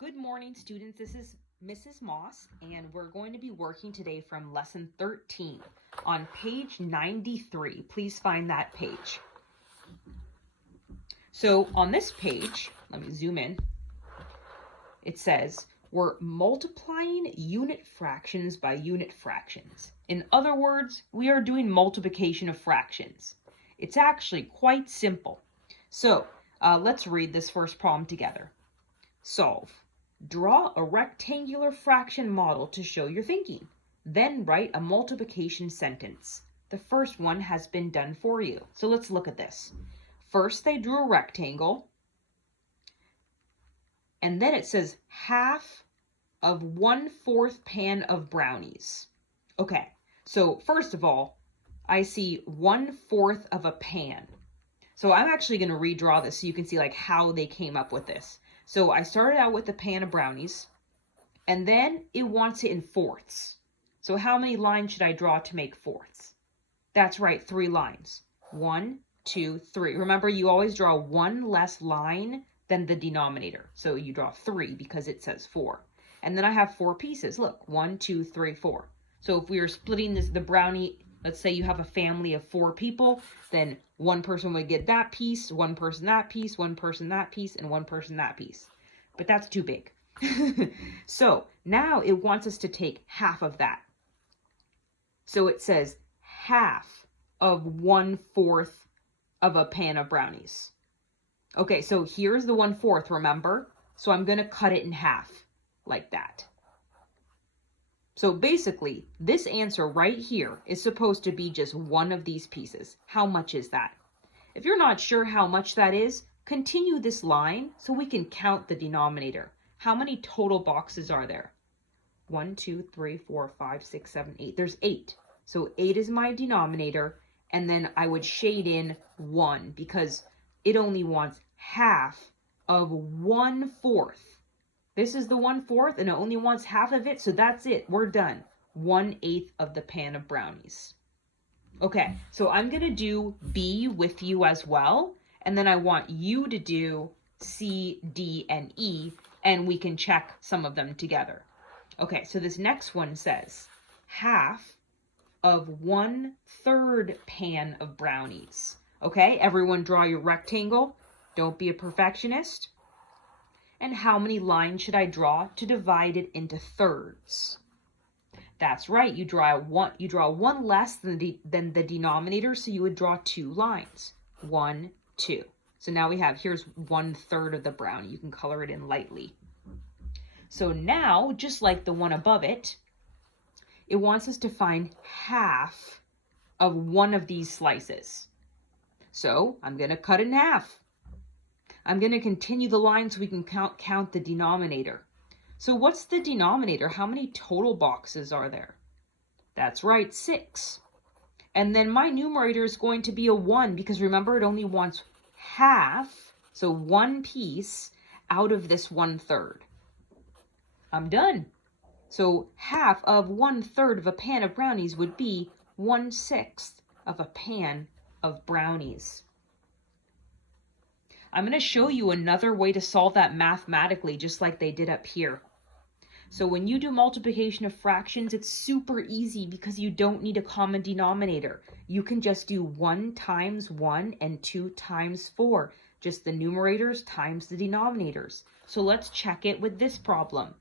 Good morning, students. This is Mrs. Moss, and we're going to be working today from lesson 13 on page 93. Please find that page. So on this page, let me zoom in, it says we're multiplying unit fractions by unit fractions. In other words, we are doing multiplication of fractions. It's actually quite simple. So let's read this first problem together. Solve. Draw a rectangular fraction model to show your thinking. Then write a multiplication sentence. The first one has been done for you. So let's look at this. First, they drew a rectangle. And then it says half of 1/4 pan of brownies. Okay, so first of all, I see 1/4 of a pan. So I'm actually going to redraw this so you can see like how they came up with this. So I started out with a pan of brownies, and then it wants it in fourths. So how many lines should I draw to make fourths? That's right, 3 lines. 1, 2, 3. Remember, you always draw one less line than the denominator. So you draw 3 because it says 4. And then I have 4 pieces. Look, 1, 2, 3, 4. So if we were splitting the brownie, let's say you have a family of 4 people, then one person would get that piece, one person that piece, one person that piece, and one person that piece. But that's too big. So now it wants us to take half of that. So it says half of 1/4 of a pan of brownies. Okay, so here's the 1/4, remember? So I'm going to cut it in half like that. So basically, this answer right here is supposed to be just one of these pieces. How much is that? If you're not sure how much that is, continue this line so we can count the denominator. How many total boxes are there? 1, 2, 3, 4, 5, 6, 7, 8. There's 8. So 8 is my denominator, and then I would shade in 1 because it only wants half of 1/4. This is the 1/4 and it only wants half of it, so that's it. We're done. 1/8 of the pan of brownies. Okay, so I'm going to do B with you as well, and then I want you to do C, D, and E, and we can check some of them together. Okay, so this next one says half of 1/3 pan of brownies. Okay, everyone draw your rectangle. Don't be a perfectionist. And how many lines should I draw to divide it into thirds? That's right, you draw one less than the denominator, so you would draw 2 lines. 1, 2. So now here's 1/3 of the brownie. You can color it in lightly. So now, just like the one above it, it wants us to find half of one of these slices. So I'm going to cut it in half. I'm going to continue the line so we can count the denominator. So what's the denominator? How many total boxes are there? That's right, 6. And then my numerator is going to be a 1 because remember it only wants half, so 1 piece out of this 1/3. I'm done. So half of 1/3 of a pan of brownies would be 1/6 of a pan of brownies. I'm going to show you another way to solve that mathematically, just like they did up here. So when you do multiplication of fractions, it's super easy because you don't need a common denominator. You can just do 1 times 1 and 2 times 4, just the numerators times the denominators. So let's check it with this problem.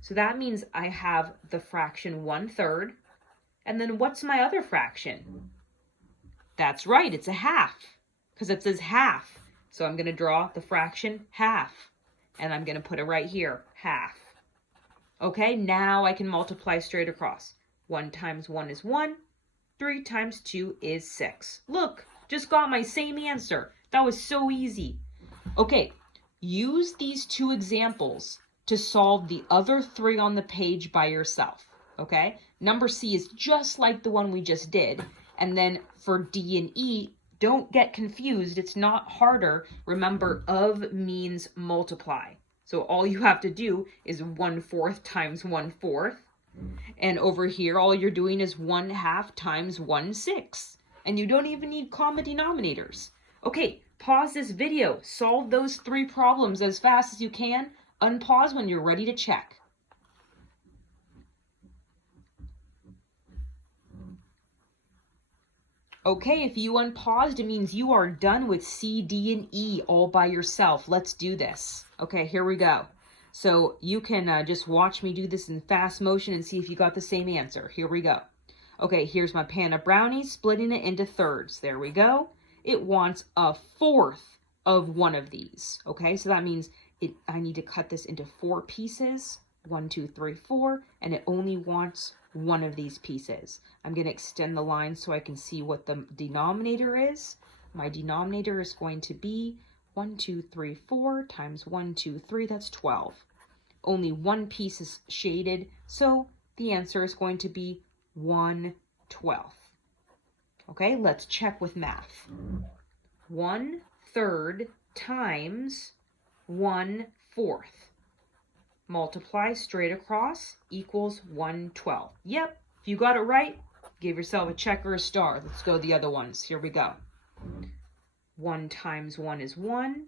So that means I have the fraction 1/3, and then what's my other fraction? That's right, it's a half, because it says half. So I'm going to draw the fraction half, and I'm going to put it right here, half. Okay, now I can multiply straight across. 1 times 1 is 1, 3 times 2 is 6. Look, just got my same answer. That was so easy. Okay, use these 2 examples to solve the other 3 on the page by yourself. Okay, number C is just like the one we just did. And then for D and E, don't get confused. It's not harder. Remember, of means multiply. So all you have to do is 1/4 times 1/4. And over here, all you're doing is 1/2 times 1/6. And you don't even need common denominators. Okay, pause this video. Solve those 3 problems as fast as you can. Unpause when you're ready to check. Okay, if you unpaused, it means you are done with C, D, and E all by yourself. Let's do this. Okay, here we go. So you can just watch me do this in fast motion and see if you got the same answer. Here we go. Okay, here's my pan of brownies, splitting it into thirds. There we go. It wants a fourth of one of these. Okay, so that means I need to cut this into 4 pieces. 1, 2, 3, 4, and it only wants one of these pieces. I'm going to extend the line so I can see what the denominator is. My denominator is going to be 1, 2, 3, 4 times 1, 2, 3, that's 12. Only one piece is shaded, so the answer is going to be 1/12. Okay, let's check with math. 1/3 times 1/4. Multiply straight across equals 1/12. Yep, if you got it right, give yourself a check or a star. Let's go the other ones. Here we go. 1 times 1 is 1.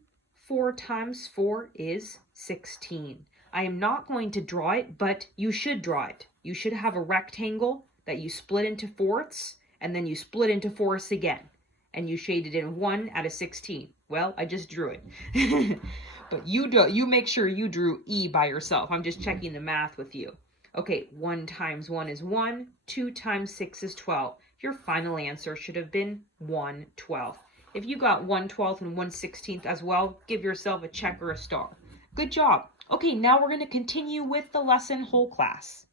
4 times 4 is 16. I am not going to draw it, but you should draw it. You should have a rectangle that you split into fourths, and then you split into fourths again. And you shaded in 1 out of 16. Well, I just drew it. But you make sure you drew E by yourself. I'm just checking the math with you. Okay, 1 times 1 is 1. 2 times 6 is 12. Your final answer should have been 1/12. If you got 1/12 and 1/16 as well, give yourself a check or a star. Good job. Okay, now we're going to continue with the lesson whole class.